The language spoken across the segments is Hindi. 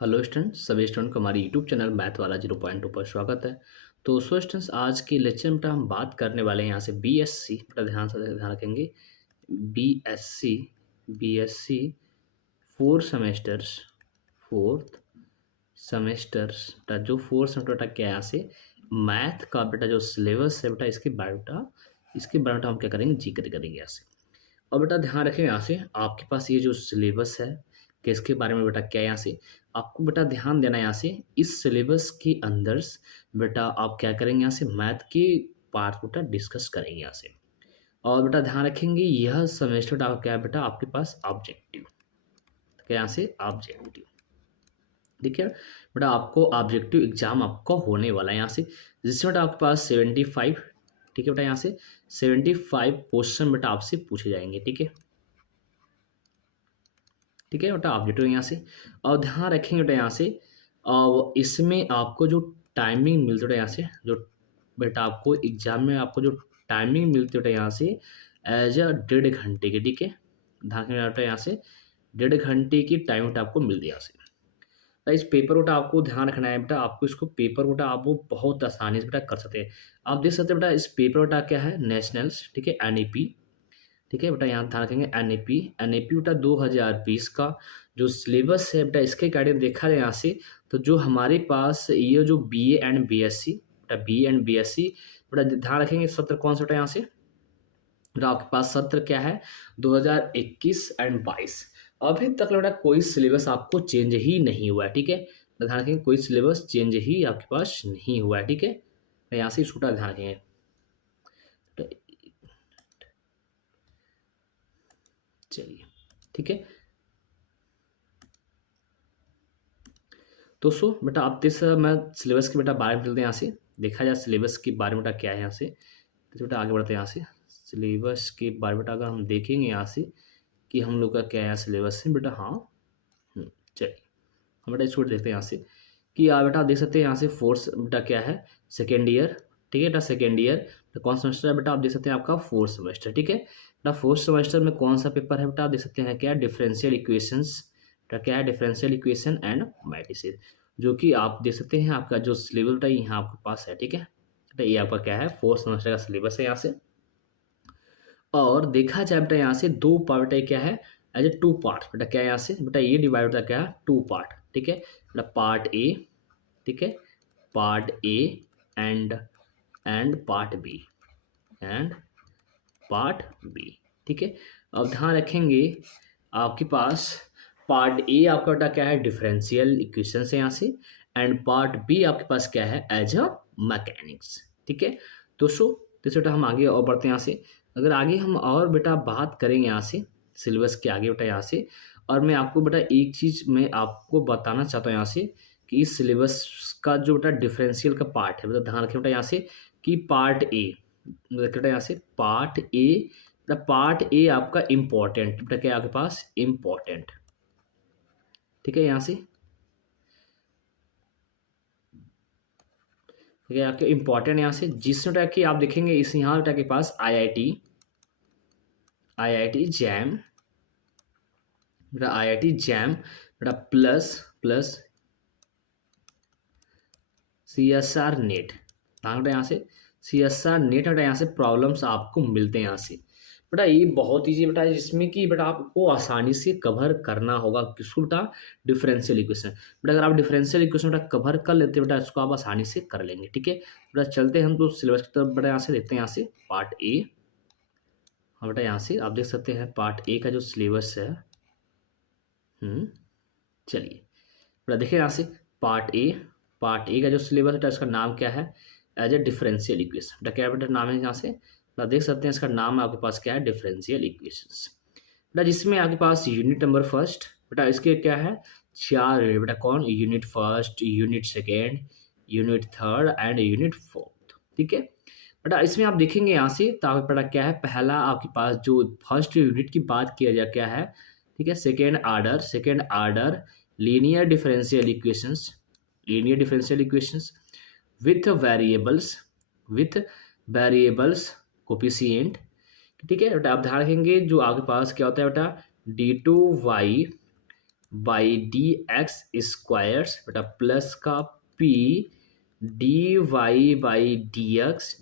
हेलो स्टूडेंट्स, सभी स्टूडेंट को हमारे यूट्यूब चैनल मैथ वाला 0.2 पर स्वागत है। तो स्टूडेंट्स, आज के लेक्चर में हम बात करने वाले हैं यहाँ से बीएससी, बड़ा ध्यान से ध्यान रखेंगे। बीएससी बीएससी फोर्थ सेमेस्टर्स बेटा, जो फोर्थ सेमेस्टर बेटा क्या है यहाँ से मैथ का बेटा जो सिलेबस है बेटा, इसके बारे में हम क्या करेंगे, जिक्र करेंगे यहाँ से। और बेटा ध्यान रखें यहाँ से, आपके पास ये जो सिलेबस है कि इसके बारे में बेटा क्या है यहाँ से आपको बेटा ध्यान देना है। यहाँ से इस सिलेबस के अंदर बेटा आप क्या करेंगे, यहाँ से मैथ के पार्ट बेटा डिस्कस करेंगे यहाँ से। और बेटा ध्यान रखेंगे, यह सेमेस्टर बेटा क्या है बेटा, आपके पास ऑब्जेक्टिव क्या यहाँ से ऑब्जेक्टिव, ठीक है बेटा। आपको ऑब्जेक्टिव एग्जाम आपका होने वाला है यहाँ से, जिसमें बेटा आपके पास 75, ठीक है बेटा, यहाँ से 75 क्वेश्चन बेटा आपसे पूछे जाएंगे, ठीक है। ठीक है बेटा, ऑब्जेक्टिव यहाँ से। और ध्यान रखेंगे बेटा यहाँ से, और इसमें आपको जो टाइमिंग मिलती है यहाँ से, जो बेटा आपको एग्जाम में आपको जो टाइमिंग मिलती है यहाँ से एज अ 1.5 घंटे की, ठीक है। ध्यान रखना बेटा यहाँ से 1.5 घंटे की टाइम बेटा आपको मिलती है यहाँ से। तो इस पेपर बेटा आपको ध्यान रखना है बेटा, आपको इसको पेपर बेटा आप वो बहुत आसानी से बेटा कर सकते हैं। आप देख सकते हैं बेटा, इस पेपर बेटा क्या है, नेशनल्स, ठीक है, एनईपी, ठीक है बेटा, यहाँ ध्यान रखेंगे एनईपी बेटा 2020 का जो सिलेबस है बेटा, इसके अकॉर्डिंग देखा जाए यहाँ से, तो जो हमारे पास ये जो बीए एंड बीएससी बेटा, बीए एंड बीएससी बेटा ध्यान रखेंगे, सत्र कौन सा बेटा यहाँ से बेटा, आपके पास सत्र क्या है 2021 एंड 22। अभी तक बेटा कोई सिलेबस आपको चेंज ही नहीं हुआ है, ठीक है। तो ध्यान रखेंगे, कोई सिलेबस चेंज ही आपके पास नहीं हुआ है, ठीक है। तो यहाँ से छोटा ध्यान रखेंगे। तो चलिए, ठीक है। तो सो बेटा आप दिस मैं सिलेबस के बेटा बारे में चलते हैं यहाँ से, देखा जाए सिलेबस के बारे में बेटा क्या है यहाँ से। तो बेटा आगे बढ़ते हैं यहाँ से, सिलेबस के बारे में बेटा अगर हम देखेंगे यहाँ से कि हम लोग का क्या है सिलेबस है बेटा। हाँ, चलिए हम बेटा इसको देखते हैं यहाँ से कि बेटा आप देख सकते हैं यहाँ से फोर्थ बेटा क्या है, सेकेंड ईयर, ठीक है बेटा, सेकेंड ईयर। तो कौन सा सेमेस्टर है बेटा, आप देख सकते हैं आपका फोर्थ सेमेस्टर, ठीक है बेटा। फोर्थ सेमेस्टर में कौन सा पेपर है बेटा, आप देख सकते हैं क्या, डिफरेंशियल इक्वेशंस बेटा, क्या है डिफरेंशियल इक्वेशन एंड मैट्रिसेस, जो कि आप देख सकते हैं आपका जो सिलेबस बेटा यहाँ आपके पास है, ठीक है बेटा। ये आपका क्या है, फोर्थ सेमेस्टर का सिलेबस है यहाँ से। और देखा जाए बेटा यहाँ से दो पार्ट बेटा क्या है, एज ए टू पार्ट बेटा, क्या है यहाँ से बेटा, ये डिवाइड होता है क्या है, टू पार्ट, ठीक है बेटा, पार्ट ए, ठीक है, part A and part B and part B, ठीक है। अब ध्यान रखेंगे आपके पास पार्ट ए आपका बेटा क्या है, डिफरेंशियल इक्वेशन है यहाँ से, एंड पार्ट बी आपके पास क्या है, एज अ मैकेनिक्स, ठीक है। तो बेटा हम आगे और बढ़ते हैं यहाँ से। अगर आगे हम और बेटा बात करेंगे यहाँ से सिलेबस के आगे बेटा यहाँ से, और मैं आपको बेटा एक चीज़ मैं आपको बताना चाहता हूँ यहाँ से कि इस सिलेबस का जो बेटा डिफरेंशियल का पार्ट है, बेटा ध्यान रखें बेटा यहाँ से कि पार्ट ए बेटा, यहाँ से पार्ट ए आपका इम्पोर्टेंट बेटा, क्या है आपके पास इम्पोर्टेंट, ठीक है, यहाँ से ठीक है आपके इम्पोर्टेंट यहाँ से, जिसमें बेटा कि आप देखेंगे इस यहाँ बेटा के पास आईआईटी जैम बेटा, आईआईटी जैम बेटा प्लस सीएसआर नेट, बेटा यहाँ से सीएसआर नेट बेटा, यहाँ से प्रॉब्लम्स आपको मिलते हैं यहाँ से बेटा। ये बहुत ईजी बेटा है, जिसमें कि बेटा आपको आसानी से कवर करना होगा किसको बेटा, डिफरेंशियल इक्वेशन बेटा। अगर आप डिफरेंशियल इक्वेशन बेटा कवर कर लेते हैं बेटा, इसको आप आसानी से कर लेंगे, ठीक है बेटा। चलते हैं हम तो सिलेबस की तरफ बेटा, यहाँ से देखते हैं यहाँ से पार्ट ए। हाँ बेटा, यहाँ से आप देख सकते हैं पार्ट ए का जो सिलेबस है। चलिए बेटा देखिए यहाँ से पार्ट ए का जो सिलेबस बेटा, इसका नाम क्या है, एज ए डिफरेंशियल इक्वेशन बेटा, क्या बेटा नाम है यहाँ से बेटा, देख सकते हैं इसका नाम आपके पास क्या है, डिफरेंशियल इक्वेशंस बेटा, जिसमें आपके पास यूनिट नंबर फर्स्ट बेटा, इसके क्या है 4 यूनिट बेटा, कौन, unit first, unit second, unit third and unit fourth, ठीक है बेटा। इसमें आप देखेंगे यहाँ से तो आपका बेटा क्या है, पहला आपके पास जो फर्स्ट यूनिट की बात किया जाए क्या है, ठीक है, second order linear differential equations with variables coefficient, ठीक है बेटा। आप ध्यान रखेंगे जो आपके पास क्या होता है बेटा, d2y by D X squares बेटा प्लस का P D Y by D X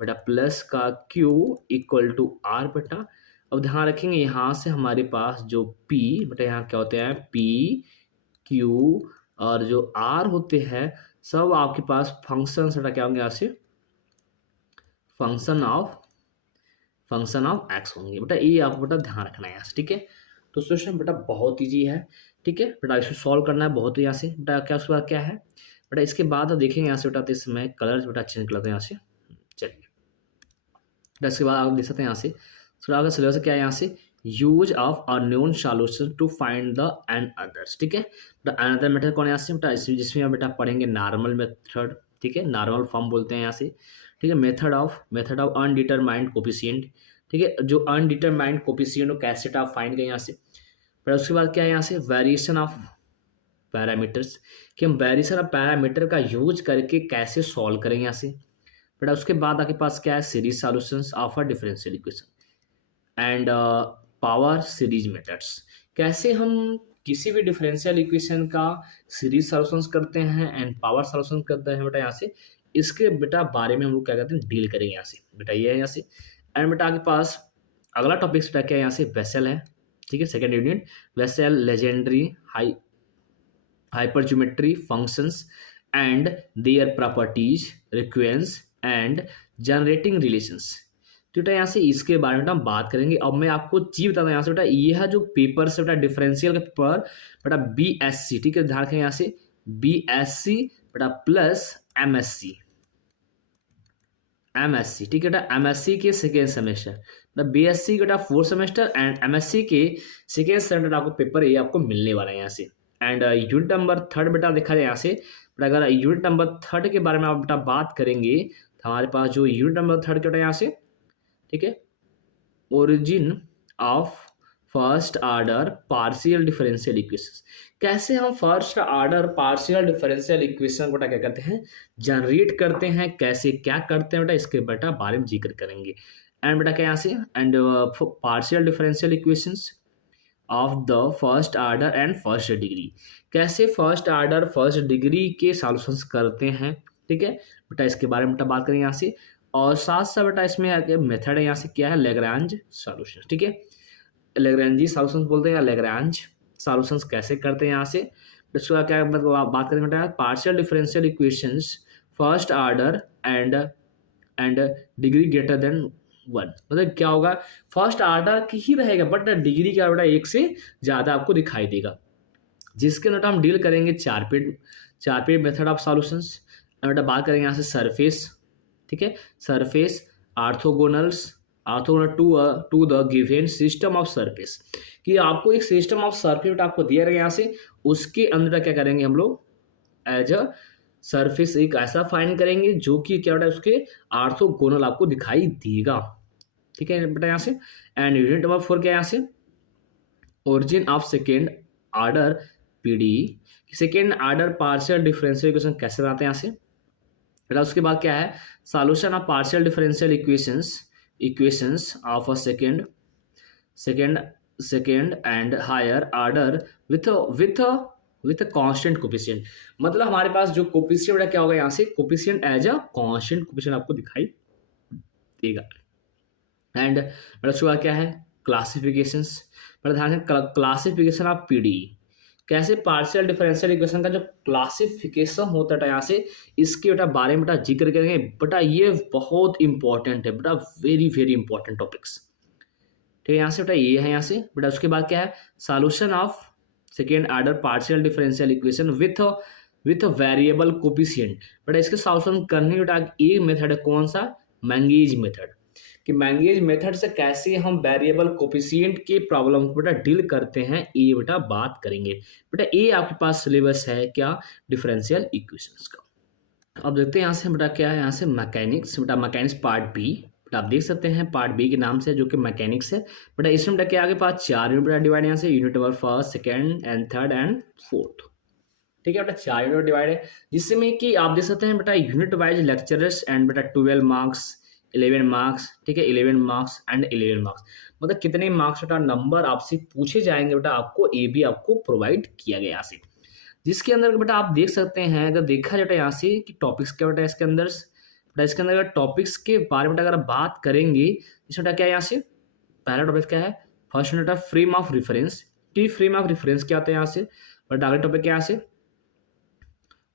बेटा प्लस का क्यू इक्वल टू आर बेटा। अब ध्यान रखेंगे यहाँ से हमारे पास जो पी बेटा यहाँ क्या होते हैं पी क्यू और जो आर होते हैं सब आपके पास फंक्शन बेटा क्या होंगे यहाँ से फंक्शन ऑफ एक्स होंगे बेटा। ये आपको बेटा ध्यान रखना है यहाँ से, ठीक है। तो सोल्यूशन बेटा बहुत ईजी है, ठीक है बेटा, इसको सॉल्व करना है बहुत यहाँ से बेटा। क्या उसके बाद क्या है बेटा, इसके बाद देखेंगे यहाँ से बेटा, तो इसमें कलर्स बेटा चेंज कर लेते हैं यहाँ से। चलिए बेटा इसके बाद आप देख सकते हैं यहाँ से थोड़ा आगे सिलेबस क्या है यहाँ से, use of unknown solution to find the and others, ठीक है बेटा। अनदर मेथड कौन है यहाँ से बेटा, जिसमें हम बेटा पढ़ेंगे नॉर्मल मेथड, ठीक है, नॉर्मल फॉर्म बोलते हैं यहाँ से, ठीक है। मेथड ऑफ अनडिटरमाइंड कोफिशिएंट, ठीक है, जो अनडिटरमाइंड कोफिशिएंट को कैसे आप फाइंड करें यहाँ से। फिर उसके बाद क्या है यहाँ से वेरिएशन ऑफ पैरामीटर्स, कि हम वेरिएशन ऑफ पैरामीटर का यूज करके कैसे सॉल्व करेंगे यहाँ से बेटा। उसके बाद आपके पास क्या है series solutions of a differential equation and power series methods, कैसे हम किसी भी डिफरेंशियल इक्वेशन का सीरीज सॉल्यूशंस करते हैं एंड पावर सॉल्यूशन करते हैं बेटा यहाँ से। इसके बेटा बारे में हम लोग क्या कहते हैं डील करेंगे यहाँ से बेटा, ये है यहाँ से। एंड बेटा आपके पास अगला टॉपिक बेटा क्या है यहाँ से वेसल है, ठीक है, second unit vessel legendary hypergeometry functions and their properties requirements and generating relations। तो बेटा यहाँ से इसके बारे में हम बात करेंगे। अब मैं आपको चीज बताता हूँ यहाँ से बेटा, यह है जो पेपर से बेटा डिफरेंशियल का पेपर बेटा BSc, ठीक है, ध्यान रखें यहाँ से BSc बेटा प्लस MSc, ठीक है बेटा, MSc के सेकेंड सेमेस्टर, BSc बेटा फोर्थ सेमेस्टर एंड MSc के सेकेंड सेमेस्टर आपको पेपर ये आपको मिलने वाला है यहाँ से। एंड यूनिट नंबर थर्ड बेटा देखा जाए यहाँ से बेटा, अगर यूनिट नंबर थर्ड के बारे में आप बेटा बात करेंगे तो हमारे पास जो यूनिट नंबर थर्ड क्या यहाँ से, ठीक है, origin of first order partial differential equation, कैसे हम first order partial differential equation बेटा क्या करते हैं जनरेट करते हैं, कैसे क्या करते हैं बेटा, इसके बेटा बारे में जिक्र करेंगे। एंड बेटा क्या यहाँ से and partial differential equations of the first order and first degree, कैसे फर्स्ट ऑर्डर फर्स्ट डिग्री के सॉल्यूशंस करते हैं, ठीक है बेटा, इसके बारे में बेटा बात करेंगे यहाँ से। और साथ साथ बेटा इसमें आगे मेथड है यहाँ से क्या है लैग्रांज सॉल्यूशन, ठीक है, लैग्रांजी सॉल्यूशंस बोलते हैं या लैग्रांज सॉल्यूशंस कैसे करते हैं यहाँ से। इसको क्या बात करेंगे बेटा partial differential equations first order and degree greater than 1, मतलब क्या होगा फर्स्ट ऑर्डर की ही रहेगा बट डिग्री क्या बेटा एक से ज्यादा आपको दिखाई देगा, जिसके नोट हम डील करेंगे चार पीरियड मेथड ऑफ सॉल्यूशंस। बेटा बात करेंगे यहाँ से सरफेस, ठीक है, surface orthogonal to the given system of surface, कि आपको एक सिस्टम ऑफ सरफेस आपको दिया रहेगा यहाँ से, उसके अंदर क्या करेंगे हम लोग एज अ सरफेस एक ऐसा फाइंड करेंगे जो कि क्या बेटा उसके ऑर्थोगोनल आपको दिखाई देगा, ठीक है बेटा यहाँ से। एंड यूनिट नंबर 4 क्या है यहाँ से origin of second order PD, second order partial differential equation कैसे बनाते हैं यहाँ से बेटा। उसके बाद क्या है solution of partial differential equations of a second and higher order with constant coefficient, मतलब हमारे पास जो कोफिशिएंट क्या होगा यहाँ से coefficient as a constant coefficient आपको दिखाई देगा। एंड बेटा उसके बाद क्या है क्लासिफिकेशंस, बेटा ध्यान से क्लासिफिकेशन ऑफ पीडी, कैसे पार्शियल डिफरेंशियल इक्वेशन का जो क्लासिफिकेशन होता है यहाँ से इसके बेटा बारे में बेटा जिक्र करेंगे बेटा, ये बहुत इंपॉर्टेंट है बेटा, वेरी वेरी इंपॉर्टेंट टॉपिक्स, ठीक है यहाँ से बेटा ये है यहाँ से बेटा। उसके बाद क्या है solution of second order partial differential equation with variable coefficient, बेटा इसके सॉल्यूशन करने बेटा एक मेथड है कौन सा मैंगेज मेथड, कि मैंगेज मेथड से कैसे हम वेरिएबल कोफिशिएंट के प्रॉब्लम को बेटा डील करते हैं ये बेटा बात करेंगे बेटा। ये आपके पास सिलेबस है क्या डिफरेंशियल इक्वेशंस का। अब देखते हैं यहाँ से बेटा क्या है यहाँ से मैकेनिक्स, बेटा मैकेनिक्स पार्ट बी, बेटा आप देख सकते हैं पार्ट बी के नाम से जो कि मैकेनिक्स है बेटा। इसमें बेटा क्या आगे पास 4 यूनिट बेटा डिवाइड यहाँ से unit number first second and third and fourth, ठीक है बेटा 4 यूनिट डिवाइड है, जिसमें कि आप देख सकते हैं बेटा यूनिट वाइज लेक्चरर्स एंड बेटा 12 मार्क्स 11 मार्क्स, ठीक है 11 मार्क्स एंड 11 मार्क्स, मतलब कितने मार्क्स बेटा नंबर आपसे पूछे जाएंगे बेटा, आपको ए बी आपको प्रोवाइड किया गया यहाँ से। जिसके अंदर बेटा आप देख सकते हैं, अगर देखा जाए यहाँ से कि टॉपिक्स क्या बेटा इसके अंदर, बेटा इसके अंदर अगर टॉपिक्स के बारे में अगर बात करेंगे, इसमें बेटा क्या है यहाँ से, पहला टॉपिक क्या है, फर्स्ट बेटा फ्रेम ऑफ रेफरेंस, की फ्रेम ऑफ रेफरेंस क्या होता है यहाँ से, बेटा अगला टॉपिक क्या है यहाँ से,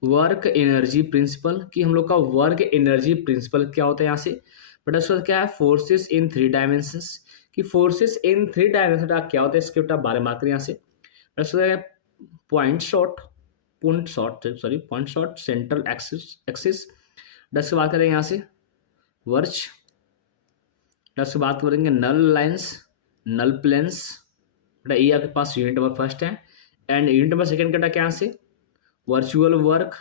वर्क एनर्जी प्रिंसिपल, कि हम लोग का वर्क एनर्जी प्रिंसिपल क्या होता है यहाँ से। बट उसके बाद क्या है, फोर्सेस इन थ्री डायमेंशंस, कि फोर्सेस इन थ्री डायमेंशन क्या होता है, इसके बारे में बात करें यहाँ से। बट उसके बाद point shot central axis axis. उसके बात करें यहाँ से वर्च, उसके बात करेंगे नल लाइन्स, नल प्लेन्स। बेटा ये आपके पास यूनिट नंबर फर्स्ट है। एंड यूनिट नंबर सेकंड का क्या से, virtual work,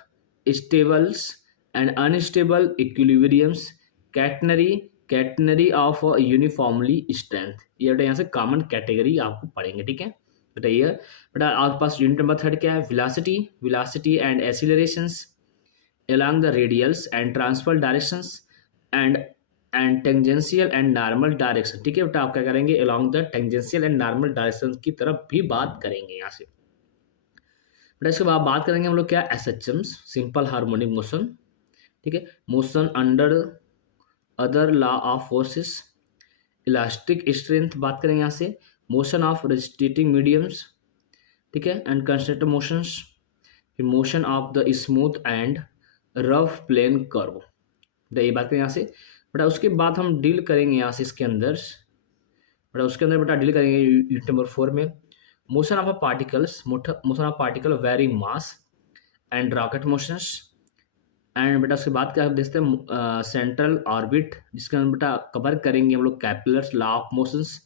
stables and unstable equilibriums, catenary of uniformly strength. ये बेटा यहाँ से कॉमन कैटेगरी आपको पढ़ेंगे, ठीक है बेटा। ये बेटा आपके पास यूनिट नंबर थर्ड क्या है, velocity and accelerations along the radials and transfer directions and tangential and normal direction, ठीक है बेटा। आप क्या करेंगे, along the tangential and normal direction की तरफ भी बात करेंगे यहाँ से। बेटा इसके बाद बात करेंगे हम लोग क्या, एसएचएम्स, सिंपल हार्मोनिक मोशन, ठीक है, motion under other law of forces, elastic strength बात करेंगे यहाँ से, मोशन ऑफ रेजिस्टेटिंग मीडियम्स, ठीक है, and constructive motions, motion of the smooth and rough plane curve. बेटा ये बात करें यहाँ से। बेटा उसके बाद हम डील करेंगे यहाँ से इसके अंदर, बेटा उसके अंदर बेटा डील करेंगे यूनिट नंबर 4 में, motion of particle varying mass and rocket motions. And बेटा उसके बाद क्या देखते हैं, सेंट्रल ऑर्बिट, जिसके अंदर बेटा कवर करेंगे हम लोग Kepler law of motions,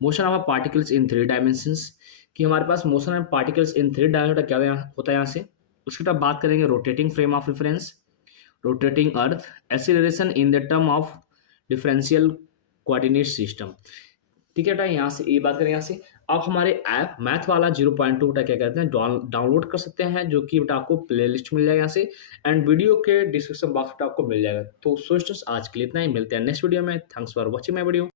motion of particles in three dimensions, कि हमारे पास motion of particles in three dimension क्या होता है यहाँ से। उसके बाद बात करेंगे rotating frame of reference, rotating earth, acceleration in the term of differential coordinate system, ठीक है बेटा। यहाँ से ये बात करें यहाँ से। आप हमारे ऐप मैथ वाला 0.2 बेटा क्या कहते हैं, डाउनलोड कर सकते हैं, जो कि बेटा आपको प्ले लिस्ट मिल जाएगा यहाँ से, एंड वीडियो के डिस्क्रिप्शन बॉक्स में आपको मिल जाएगा। तो स्टूडेंट्स आज के लिए इतना ही, मिलते हैं नेक्स्ट वीडियो में। Thanks for watching my video.